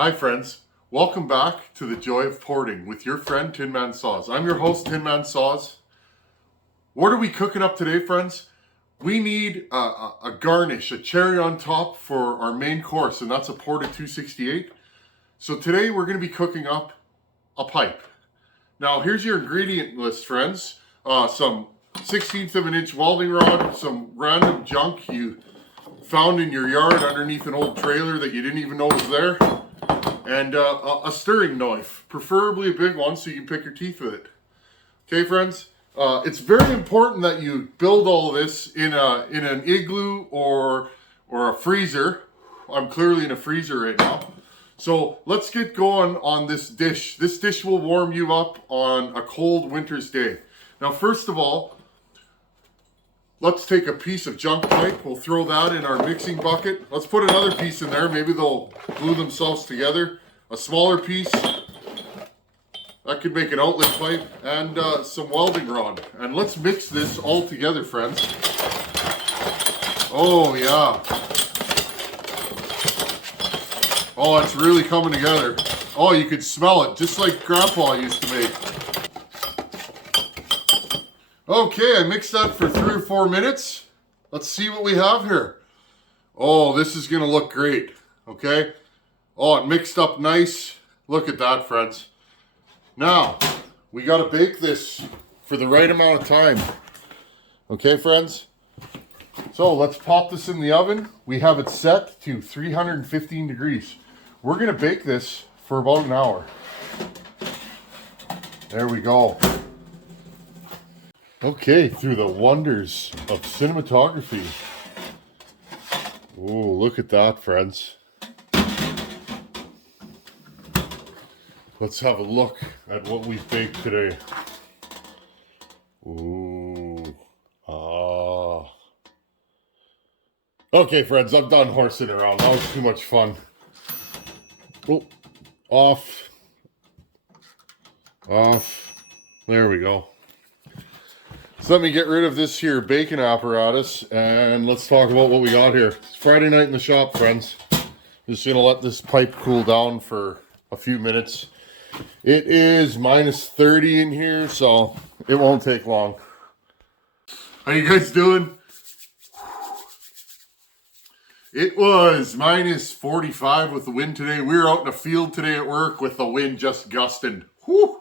Hi friends, welcome back to the Joy of Porting with your friend Tin Man Saws. I'm your host Tin Man Saws. What are we cooking up today, friends? We need a garnish, a cherry on top for our main course, and that's a ported 268. So today we're going to be cooking up a pipe. Now here's your ingredient list, friends. Some 1/16 of an inch welding rod, some random junk you found in your yard underneath an old trailer that you didn't even know was there, and a stirring knife, preferably a big one so you can pick your teeth with it. Okay, friends, it's very important that you build all of this in an igloo or a freezer. I'm clearly in a freezer right now. So let's get going on this dish. This dish will warm you up on a cold winter's day. Now, first of all, let's take a piece of junk pipe. We'll throw that in our mixing bucket. Let's put another piece in there. Maybe they'll glue themselves together. A smaller piece. That could make an outlet pipe. And some welding rod. And let's mix this all together, friends. Oh, yeah. Oh, it's really coming together. Oh, you could smell it, just like Grandpa used to make. Okay, I mixed that for 3 or 4 minutes. Let's see what we have here. Oh, this is gonna look great, okay? Oh, it mixed up nice. Look at that, friends. Now, we gotta bake this for the right amount of time. Okay, friends? So let's pop this in the oven. We have it set to 315 degrees. We're gonna bake this for about an hour. There we go. Okay, through the wonders of cinematography. Oh, look at that, friends. Let's have a look at what we've baked today. Ooh, ah. Okay, friends, I'm done horsing around. That was too much fun. Oh, off. Off. There we go. So let me get rid of this here baking apparatus and let's talk about what we got here. It's Friday night in the shop, friends. Just gonna let this pipe cool down for a few minutes. It is minus 30 in here, so it won't take long. How you guys doing? It was minus 45 with the wind today. We were out in the field today at work with the wind just gusting. Whew.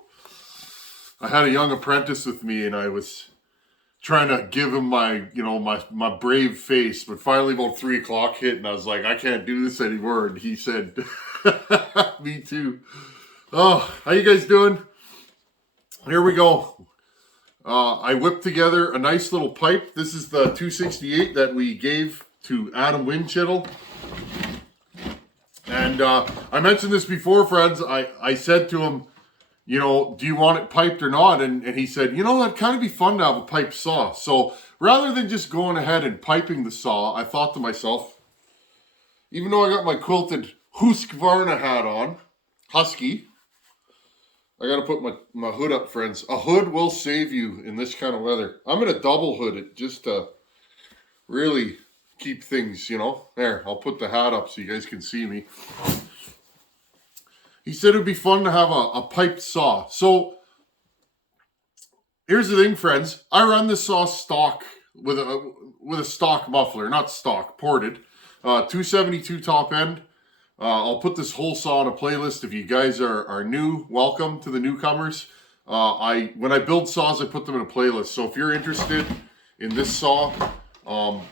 I had a young apprentice with me and I was trying to give him my, my brave face, but finally about 3 o'clock hit and I was like, I can't do this anymore. And he said, me too. Oh, how you guys doing? Here we go. I whipped together a nice little pipe. This is the 268 that we gave to Adam Winchittle. And I mentioned this before, friends. I said to him, do you want it piped or not? And he said, that'd kind of be fun to have a pipe saw. So rather than just going ahead and piping the saw, I thought to myself, even though I got my quilted Husqvarna hat on, Husky, I got to put my hood up, friends. A hood will save you in this kind of weather. I'm going to double hood it just to really keep things, There, I'll put the hat up so you guys can see me. He said it'd be fun to have a piped saw. So here's the thing, friends. I run this saw stock with a stock muffler, not stock, ported. 272 top end. I'll put this whole saw on a playlist. If you guys are new, welcome to the newcomers. When I build saws, I put them in a playlist. So if you're interested in this saw,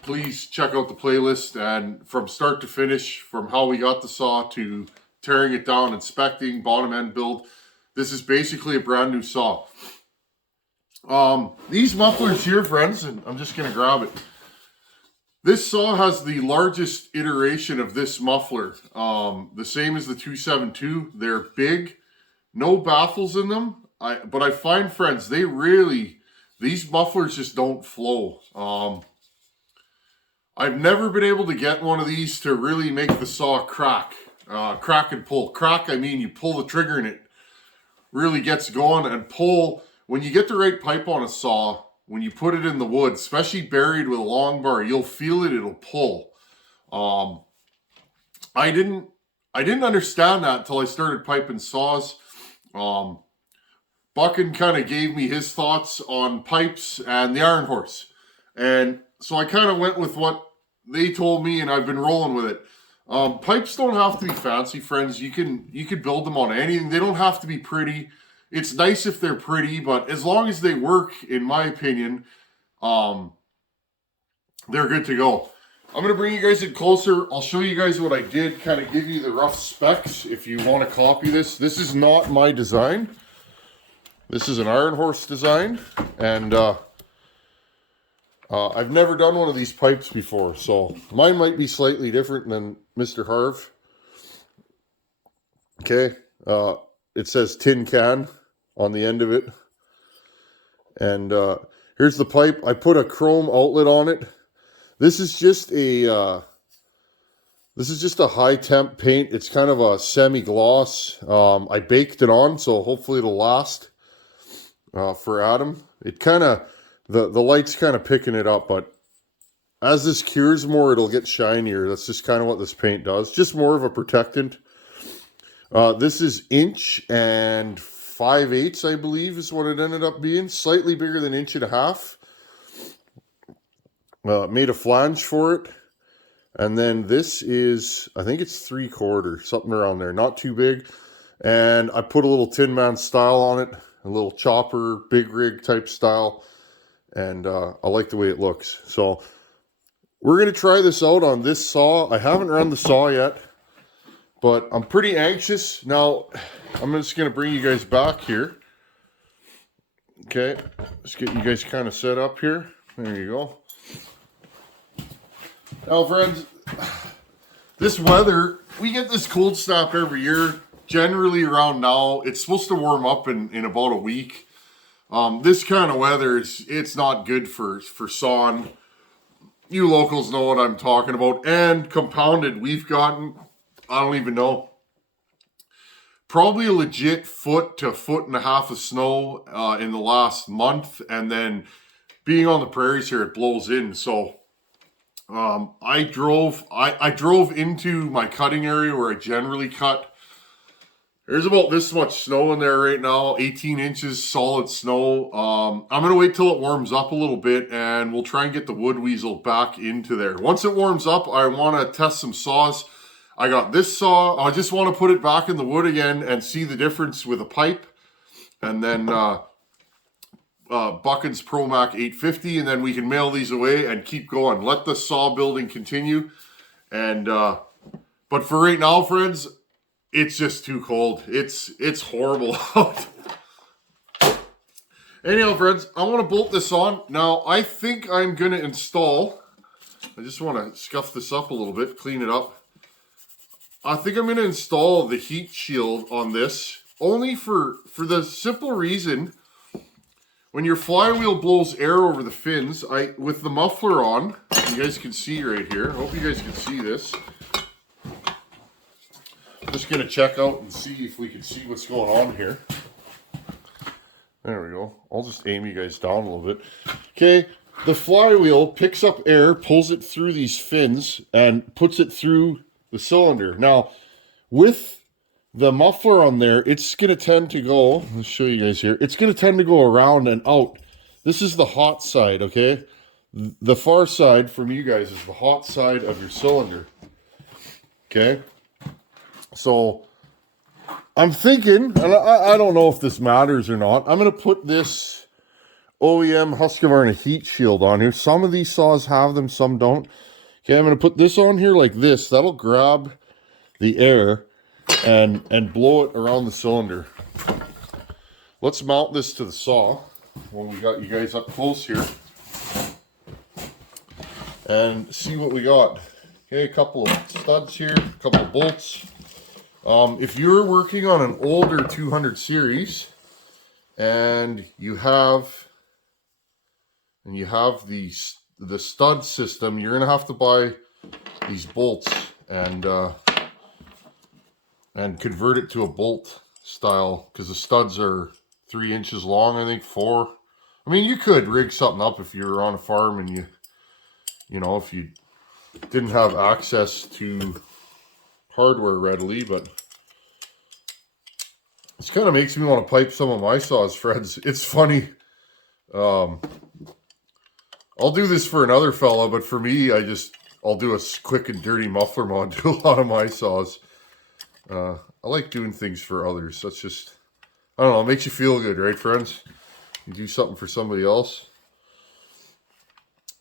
please check out the playlist. And from start to finish, from how we got the saw to tearing it down, inspecting, bottom end build, this is basically a brand new saw. These mufflers here, friends, and I'm just going to grab it. This saw has the largest iteration of this muffler, the same as the 272. They're big, no baffles in them. But I find, friends, these mufflers just don't flow. I've never been able to get one of these to really make the saw crack. Crack and pull. Crack, I mean you pull the trigger and it really gets going, and pull, when you get the right pipe on a saw, when you put it in the wood, especially buried with a long bar, you'll feel it, it'll pull. I I didn't understand that until I started piping saws. Buckin kind of gave me his thoughts on pipes and the Iron Horse. And so I kind of went with what they told me, and I've been rolling with it. Pipes don't have to be fancy, friends. You could build them on anything. They don't have to be pretty. It's nice if they're pretty, but as long as they work, in my opinion, they're good to go. I'm going to bring you guys in closer. I'll show you guys what I did, kind of give you the rough specs if you want to copy this. This is not my design. This is an Iron Horse design, and I've never done one of these pipes before, so mine might be slightly different than Mr. Harv. Okay, it says tin can on the end of it, and here's the pipe. I put a chrome outlet on it. This is just a high temp paint. It's kind of a semi-gloss. I baked it on, so hopefully it'll last. For Adam, it kind of, the light's kind of picking it up, but as this cures more, it'll get shinier. That's just kind of what this paint does. Just more of a protectant. This is 1 5/8, I believe, is what it ended up being. Slightly bigger than 1.5 inches. Made a flange for it. And then this is, I think it's 3/4, something around there. Not too big. And I put a little Tin Man style on it. A little chopper, big rig type style. And I like the way it looks. So we're going to try this out on this saw. I haven't run the saw yet, but I'm pretty anxious. Now, I'm just going to bring you guys back here. Okay, let's get you guys kind of set up here. There you go. Now, friends, this weather, we get this cold snap every year. Generally around now, it's supposed to warm up in about a week. This kind of weather, it's not good for sawing. You locals know what I'm talking about. And compounded, we've gotten, I don't even know, probably a legit 1 to 1.5 feet of snow in the last month. And then being on the prairies here, it blows in. So I drove into my cutting area where I generally cut. There's about this much snow in there right now, 18 inches solid snow. I'm going to wait till it warms up a little bit, and we'll try and get the wood weasel back into there. Once it warms up, I want to test some saws. I got this saw. I just want to put it back in the wood again and see the difference with a pipe. And then Buckin's ProMac 850, and then we can mail these away and keep going. Let the saw building continue. And but for right now, friends, it's just too cold. It's horrible out. Anyhow, friends, I want to bolt this on. Now, I think I'm going to install, I just want to scuff this up a little bit, clean it up. I think I'm going to install the heat shield on this, only for the simple reason, when your flywheel blows air over the fins, with the muffler on, you guys can see right here. I hope you guys can see this. Just going to check out and see if we can see what's going on here. There we go. I'll just aim you guys down a little bit. Okay, the flywheel picks up air, pulls it through these fins, and puts it through the cylinder. Now, with the muffler on there, it's going to tend to go, let's show you guys here, it's going to tend to go around and out. This is the hot side, okay? The far side from you guys is the hot side of your cylinder. Okay? So, I'm thinking, and I don't know if this matters or not, I'm going to put this OEM Husqvarna heat shield on here. Some of these saws have them, some don't. Okay, I'm going to put this on here like this. That'll grab the air and blow it around the cylinder. Let's mount this to the saw when we got you guys up close here. And see what we got. Okay, a couple of studs here, a couple of bolts. If you're working on an older 200 series and you have the stud system, you're gonna have to buy these bolts and convert it to a bolt style, because the studs are 3 inches long, I think 4. I mean, you could rig something up if you were on a farm and you know, if you didn't have access to hardware readily, but this kind of makes me want to pipe some of my saws, friends. It's funny. I'll do this for another fella, but for me, I'll do a quick and dirty muffler mod to a lot of my saws. I like doing things for others. That's just, I don't know, it makes you feel good, right, friends? You do something for somebody else.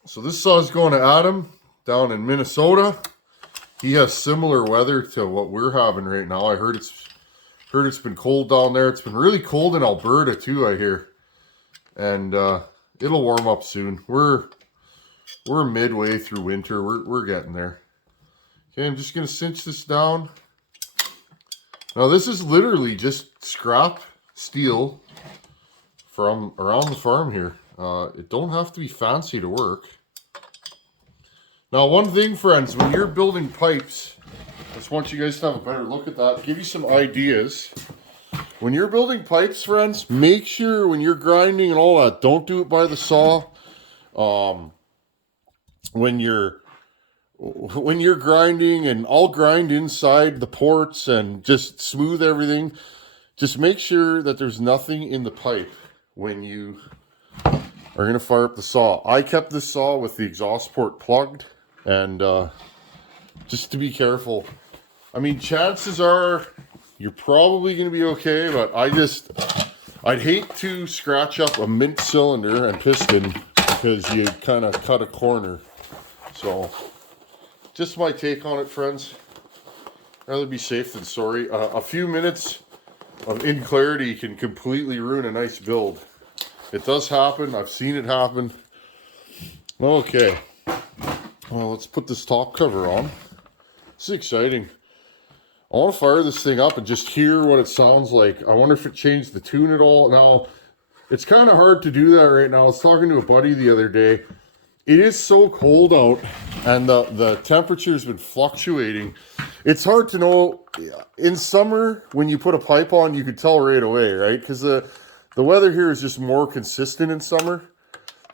So this saw is going to Adam down in Minnesota. He has similar weather to what we're having right now. I heard it's been cold down there. It's been really cold in Alberta too, I hear. And it'll warm up soon. We're midway through winter. We're getting there. Okay, I'm just gonna cinch this down. Now this is literally just scrap steel from around the farm here. It don't have to be fancy to work. Now, one thing, friends, when you're building pipes, I just want you guys to have a better look at that, give you some ideas. When you're building pipes, friends, make sure when you're grinding and all that, don't do it by the saw. When you're grinding, and I'll grind inside the ports and just smooth everything, just make sure that there's nothing in the pipe when you are going to fire up the saw. I kept this saw with the exhaust port plugged, and just to be careful. I mean, chances are you're probably going to be okay, but I'd hate to scratch up a mint cylinder and piston because you kind of cut a corner. So, just my take on it, friends. Rather be safe than sorry. A few minutes of inclarity can completely ruin a nice build. It does happen. I've seen it happen. Okay. Well, let's put this top cover on. This is exciting. I want to fire this thing up and just hear what it sounds like. I wonder if it changed the tune at all. Now, it's kind of hard to do that right now. I was talking to a buddy the other day. It is so cold out, and the temperature's been fluctuating. It's hard to know. In summer, when you put a pipe on, you could tell right away, right? Because the weather here is just more consistent in summer.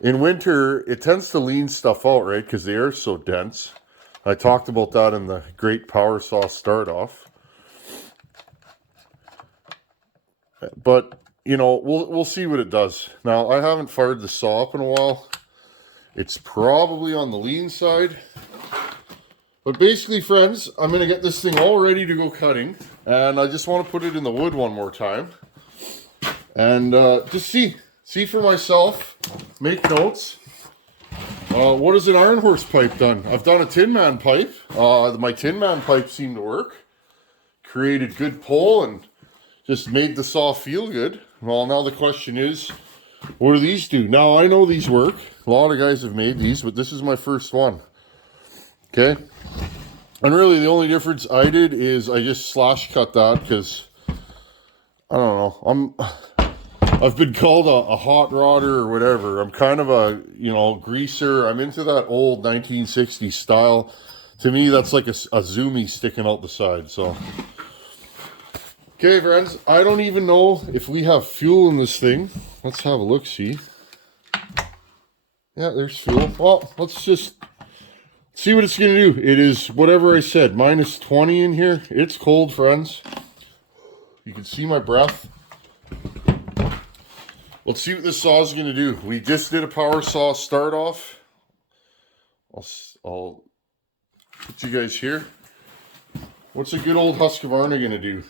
In winter, it tends to lean stuff out, right? Because the air is so dense. I talked about that in the Great Power Saw start off. But, you know, we'll see what it does. Now, I haven't fired the saw up in a while. It's probably on the lean side. But basically, friends, I'm going to get this thing all ready to go cutting. And I just want to put it in the wood one more time. And just see for myself, make notes. What has an iron horse pipe done? I've done a Tin Man pipe. My Tin Man pipe seemed to work. Created good pull and just made the saw feel good. Well, now the question is, what do these do? Now, I know these work. A lot of guys have made these, but this is my first one. Okay? And really, the only difference I did is I just slash cut that because, I don't know, I've been called a hot rodder or whatever. I'm kind of a, greaser. I'm into that old 1960s style. To me, that's like a zoomie sticking out the side, so. Okay, friends, I don't even know if we have fuel in this thing. Let's have a look-see. Yeah, there's fuel. Well, let's just see what it's going to do. It is whatever I said, minus 20 in here. It's cold, friends. You can see my breath. Let's see what this saw is going to do. We just did a power saw start off. I'll put you guys here. What's a good old Husqvarna going to do?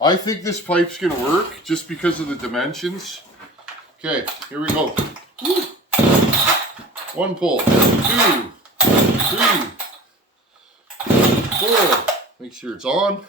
I think this pipe's going to work just because of the dimensions. Okay, here we go. Woo. One pull, 2, 3, 4. Make sure it's on.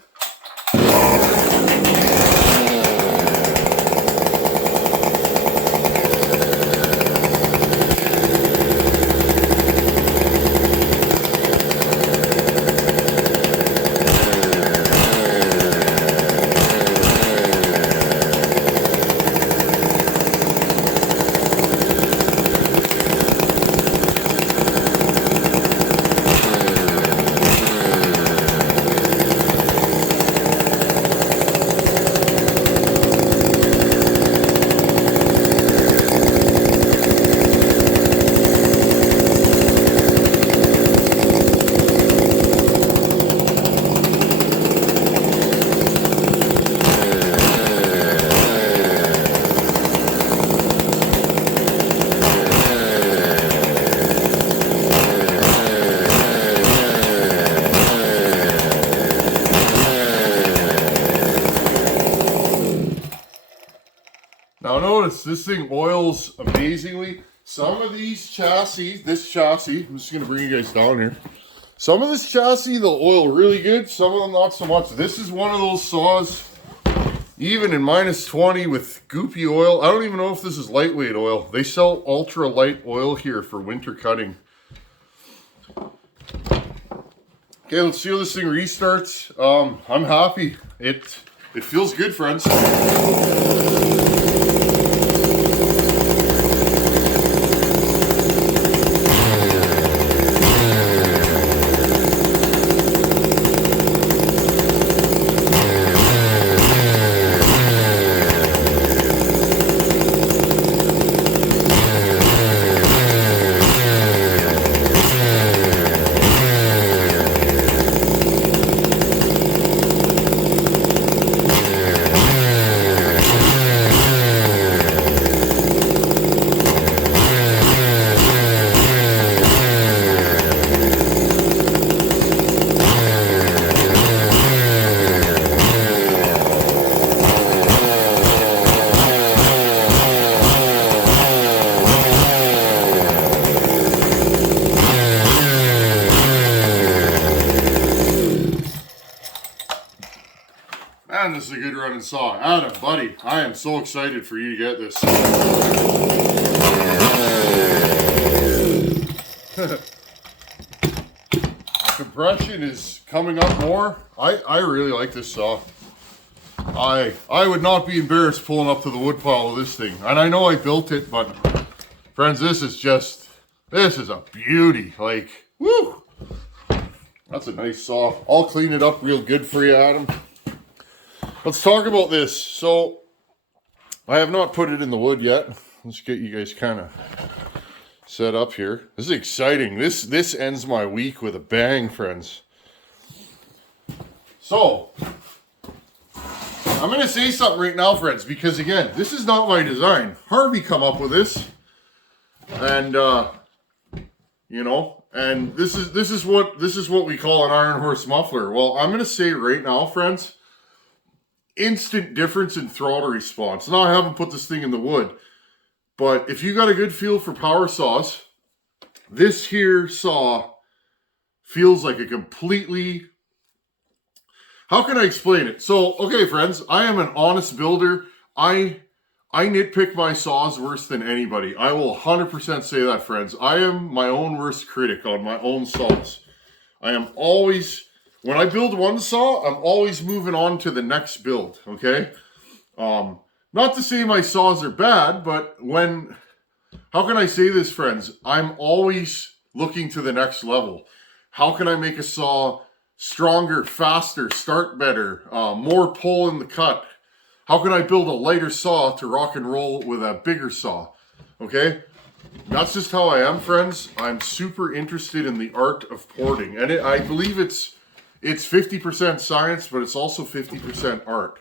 honest, this thing oils amazingly. Some of these chassis, this chassis, I'm just going to bring you guys down here. Some of this chassis, they'll oil really good. Some of them not so much. This is one of those saws, even in -20 with goopy oil. I don't even know if this is lightweight oil. They sell ultra light oil here for winter cutting. Okay, let's see how this thing restarts. I'm happy. It feels good, friends. Man, this is a good running saw. Adam, buddy, I am so excited for you to get this. Compression is coming up more. I really like this saw. I would not be embarrassed pulling up to the wood pile with this thing. And I know I built it, but friends, this is a beauty. Like, woo! That's a nice saw. I'll clean it up real good for you, Adam. Let's talk about this. So, I have not put it in the wood yet. Let's get you guys kind of set up here. This is exciting. This ends my week with a bang, friends. So, I'm going to say something right now, friends, because again, this is not my design. Harvey come up with this. And, you know, and this is what we call an iron horse muffler. Well, I'm going to say right now, friends, instant difference in throttle response. Now, I haven't put this thing in the wood, but if you got a good feel for power saws, this here saw feels like a completely... How can I explain it? So, okay, friends, I am an honest builder. I nitpick my saws worse than anybody. I will 100% say that, friends. I am my own worst critic on my own saws. I am always... When I build one saw, I'm always moving on to the next build, okay? Not to say my saws are bad, but how can I say this, friends? I'm always looking to the next level. How can I make a saw stronger, faster, start better, more pull in the cut? How can I build a lighter saw to rock and roll with a bigger saw, okay? That's just how I am, friends. I'm super interested in the art of porting, and I believe it's 50% science, but it's also 50% art,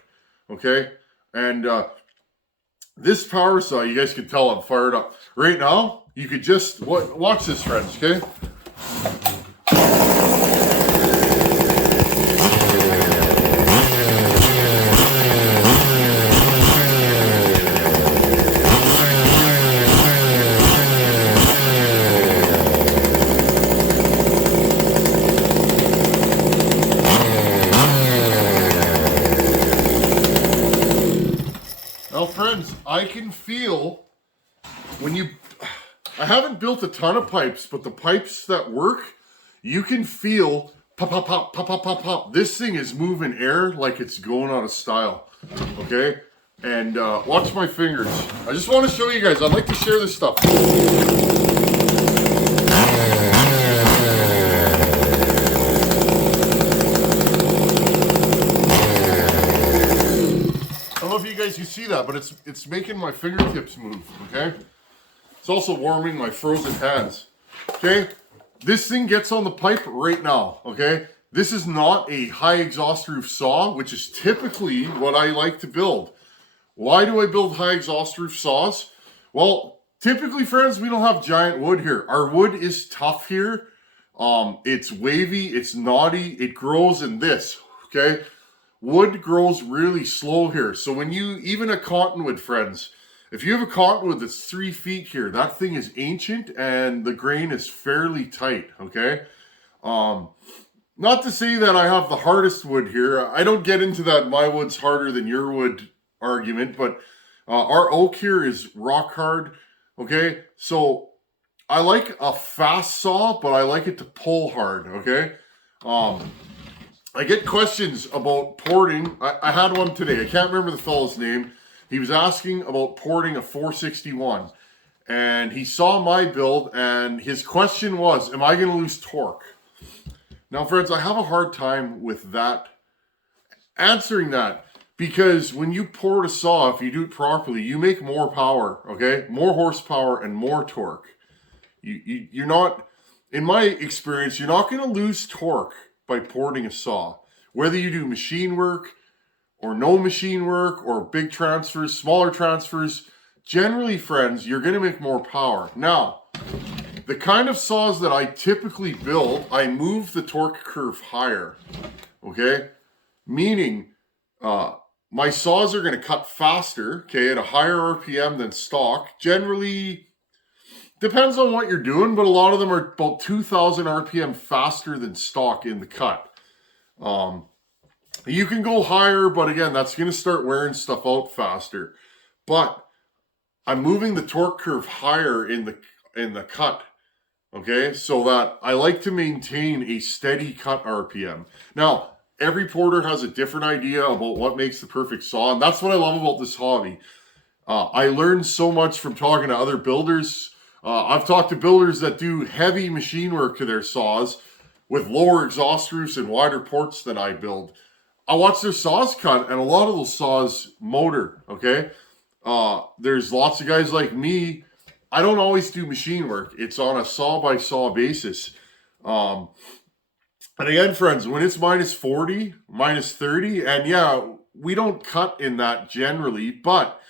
okay? And this power saw, you guys can tell I'm fired up. Right now, you could just, watch this, friends, okay? Now, friends, I can feel when I haven't built a ton of pipes, but the pipes that work, you can feel pop, pop, pop, pop, pop, pop, pop. This thing is moving air like it's going out of style, okay? And watch my fingers. I just want to show you guys. I'd like to share this stuff. You see that, but it's making my fingertips move, okay? It's also warming my frozen hands, okay? This thing gets on the pipe right now, okay? This is not a high exhaust roof saw, which is typically what I like to build. Why do I build high exhaust roof saws? Well, typically, friends, we don't have giant wood here. Our wood is tough here. It's wavy, it's knotty, it grows in this, okay? Wood grows really slow here. So when even a cottonwood, friends, If you have a cottonwood that's 3 feet here, that thing is ancient and the grain is fairly tight, okay? Not to say that I have the hardest wood here. I don't get into that my wood's harder than your wood argument, but our oak here is rock hard, okay? So I like a fast saw, but I like it to pull hard, okay? I get questions about porting. I had one today. I can't remember the fellow's name. He was asking about porting a 461. And he saw my build, and his question was, am I going to lose torque? Now, friends, I have a hard time with that, answering that. Because when you port a saw, if you do it properly, you make more power, okay? More horsepower and more torque. You're not, in my experience, you're not going to lose torque by porting a saw. Whether you do machine work or no machine work or big transfers, smaller transfers, generally, friends, you're going to make more power. Now, the kind of saws that I typically build, I move the torque curve higher, okay? Meaning, my saws are going to cut faster, okay, at a higher RPM than stock. Generally, depends on what you're doing, but a lot of them are about 2,000 RPM faster than stock in the cut. You can go higher, but again, that's going to start wearing stuff out faster. But I'm moving the torque curve higher in the cut, okay, so that I like to maintain a steady cut RPM. Now, every porter has a different idea about what makes the perfect saw, and that's what I love about this hobby. I learned so much from talking to other builders. I've talked to builders that do heavy machine work to their saws with lower exhaust roofs and wider ports than I build. I watch their saws cut, and a lot of those saws motor, okay? There's lots of guys like me. I don't always do machine work. It's on a saw-by-saw basis. And again, friends, when it's minus 40, minus 30, and yeah, we don't cut in that generally, but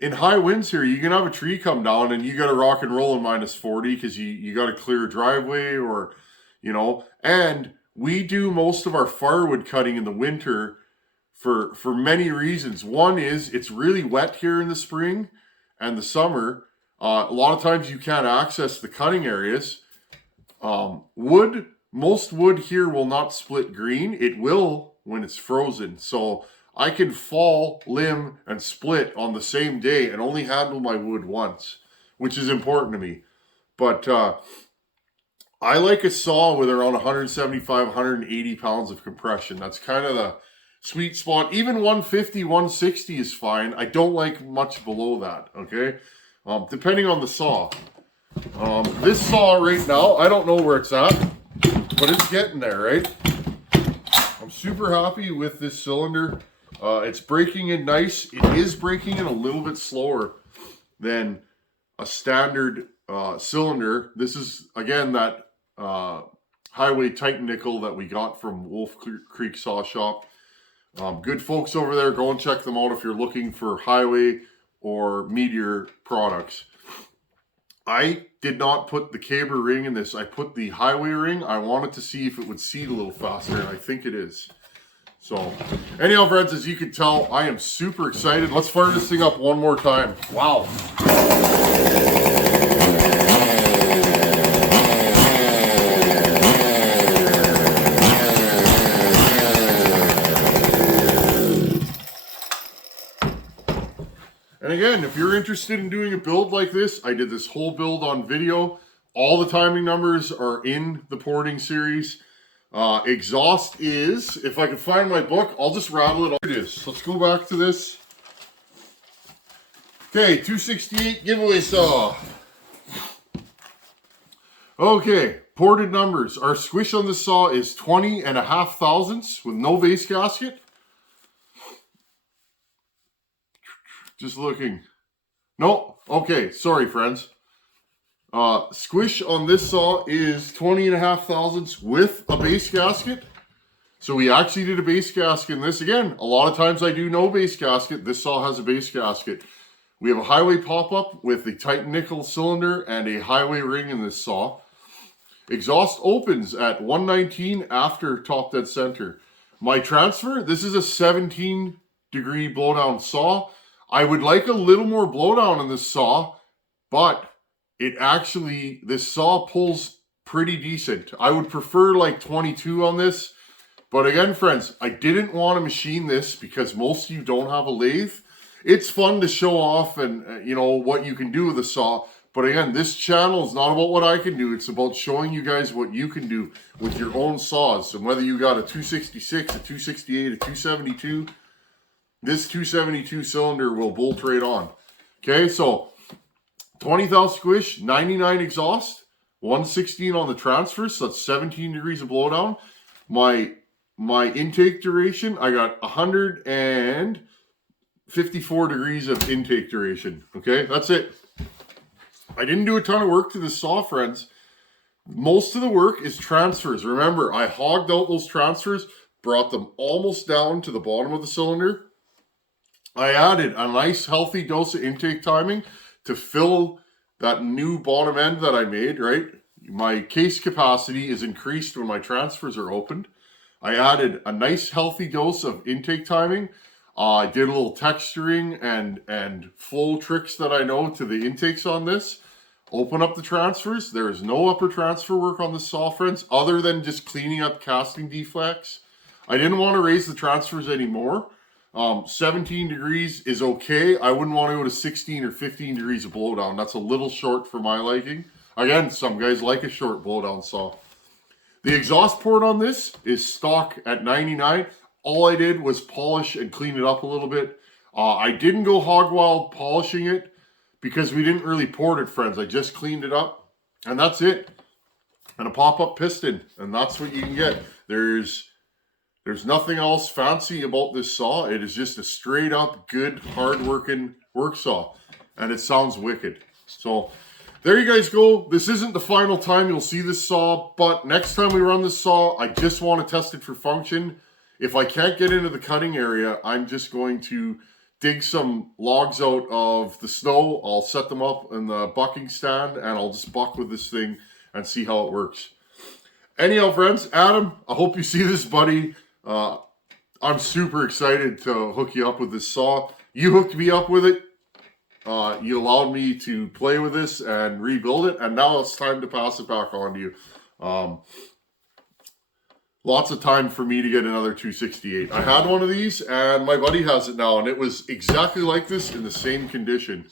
in high winds here, you can have a tree come down and you got to rock and roll in minus 40 because you got to clear a driveway or, you know, and we do most of our firewood cutting in the winter for many reasons. One is it's really wet here in the spring and the summer. A lot of times you can't access the cutting areas. Most wood here will not split green. It will when it's frozen. So I can fall, limb, and split on the same day and only handle my wood once, which is important to me. But I like a saw with around 175, 180 pounds of compression. That's kind of the sweet spot. Even 150, 160 is fine. I don't like much below that, okay? Depending on the saw. This saw right now, I don't know where it's at, but it's getting there, right? I'm super happy with this cylinder. It's breaking in nice. It is breaking in a little bit slower than a standard cylinder. This is, again, that Highway Titan nickel that we got from Wolf Creek Saw Shop. Good folks over there. Go and check them out if you're looking for Highway or Meteor products. I did not put the caber ring in this. I put the Highway ring. I wanted to see if it would seat a little faster, and I think it is. So, anyhow, friends, as you can tell, I am super excited. Let's fire this thing up one more time. Wow. And again, if you're interested in doing a build like this, I did this whole build on video. All the timing numbers are in the porting series. Exhaust is, if I can find my book, I'll just rattle it off. Here it is. Let's go back to this. Okay, 268 giveaway saw. Okay, ported numbers. Our squish on this saw is 20.5 thousandths with no base gasket. Just looking. No, okay, sorry friends. Squish on this saw is 20.5 thousandths with a base gasket. So we actually did a base gasket in this. Again, a lot of times I do no base gasket. This saw has a base gasket. We have a Highway pop-up with the Titan nickel cylinder and a Highway ring in this saw. Exhaust opens at 119 after top dead center. My transfer, this is a 17 degree blowdown saw. I would like a little more blowdown on this saw, but this saw pulls pretty decent. I would prefer like 22 on this. But again, friends, I didn't want to machine this because most of you don't have a lathe. It's fun to show off and, you know, what you can do with a saw. But again, this channel is not about what I can do. It's about showing you guys what you can do with your own saws. And whether you got a 266, a 268, a 272, this 272 cylinder will bolt right on. Okay, so 20 thou squish, 99 exhaust, 116 on the transfer, so that's 17 degrees of blowdown. My intake duration, I got 154 degrees of intake duration. Okay, that's it. I didn't do a ton of work to this saw, friends. Most of the work is transfers. Remember, I hogged out those transfers, brought them almost down to the bottom of the cylinder. I added a nice healthy dose of intake timing to fill that new bottom end that I made, right? My case capacity is increased when my transfers are opened. I added a nice healthy dose of intake timing. I did a little texturing and flow tricks that I know to the intakes on this. Open up the transfers. There is no upper transfer work on the saw, friends, other than just cleaning up casting deflects. I didn't want to raise the transfers anymore. 17 degrees is okay. I wouldn't want to go to 16 or 15 degrees of blowdown. That's a little short for my liking. Again, some guys like a short blowdown saw. The exhaust port on this is stock at 99. All I did was polish and clean it up a little bit. I didn't go hog wild polishing it because we didn't really port it, friends. I just cleaned it up, and that's it. And a pop-up piston, and that's what you can get. There's nothing else fancy about this saw. It is just a straight up good, hard-working work saw, and it sounds wicked. So there you guys go. This isn't the final time you'll see this saw, but next time we run this saw, I just want to test it for function. If I can't get into the cutting area, I'm just going to dig some logs out of the snow. I'll set them up in the bucking stand, and I'll just buck with this thing and see how it works. Anyhow, friends, Adam, I hope you see this, buddy. I'm super excited to hook you up with this saw. You hooked me up with it. You allowed me to play with this and rebuild it, and now it's time to pass it back on to you. Lots of time for me to get another 268. I had one of these, and my buddy has it now, and it was exactly like this in the same condition.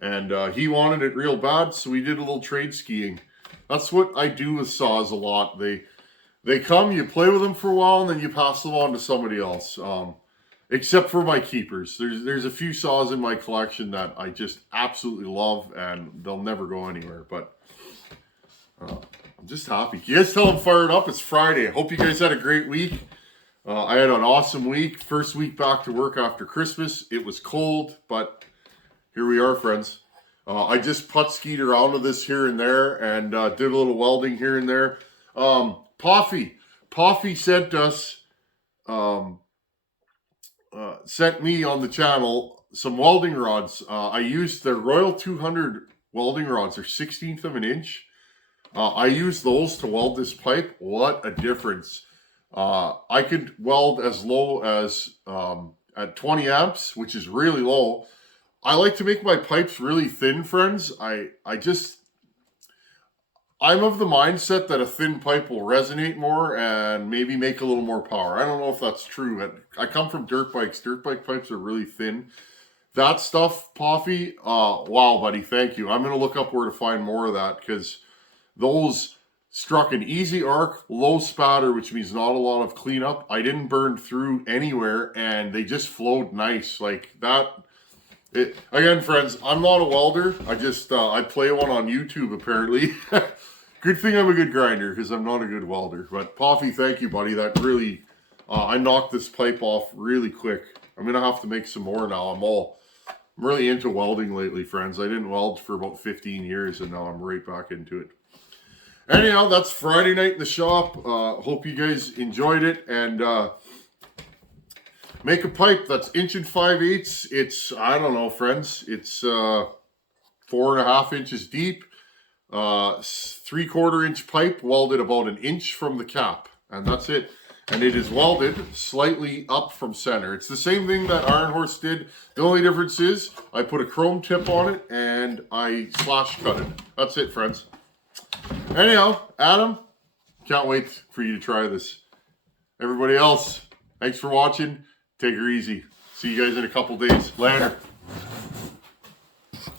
And he wanted it real bad, so we did a little trade skiing. That's what I do with saws a lot. They come, you play with them for a while, and then you pass them on to somebody else. Except for my keepers. There's a few saws in my collection that I just absolutely love, and they'll never go anywhere. But I'm just happy. You guys tell I'm fired up. It's Friday. I hope you guys had a great week. I had an awesome week. First week back to work after Christmas. It was cold, but here we are, friends. I just putt-skied around with this here and there, and did a little welding here and there. Poffy sent us, sent me on the channel some welding rods. I used the Royal 200 welding rods. They're 1/16 of an inch. I used those to weld this pipe. What a difference. I could weld as low as at 20 amps, which is really low. I like to make my pipes really thin, friends. I'm of the mindset that a thin pipe will resonate more and maybe make a little more power. I don't know if that's true. I come from dirt bikes. Dirt bike pipes are really thin. That stuff, Poffy, wow, buddy, thank you. I'm going to look up where to find more of that, because those struck an easy arc, low spatter, which means not a lot of cleanup. I didn't burn through anywhere, and they just flowed nice like that. Again, friends, I'm not a welder. I play one on YouTube, apparently. Good thing I'm a good grinder, because I'm not a good welder. But Poffy, thank you, buddy. That really, I knocked this pipe off really quick. I'm going to have to make some more now. I'm really into welding lately, friends. I didn't weld for about 15 years, and now I'm right back into it. Anyhow, that's Friday night in the shop. Hope you guys enjoyed it, and make a pipe that's 1 5/8. It's, I don't know, friends. It's 4.5 inches deep. 3/4 inch pipe welded about 1 inch from the cap, and that's it. and it is welded slightly up from center. It's the same thing that Iron Horse did. The only difference is I put a chrome tip on it and I slash cut it. That's it, friends. Anyhow, Adam, can't wait for you to try this. Everybody else, thanks for watching. Take her easy. See you guys in a couple days. Later.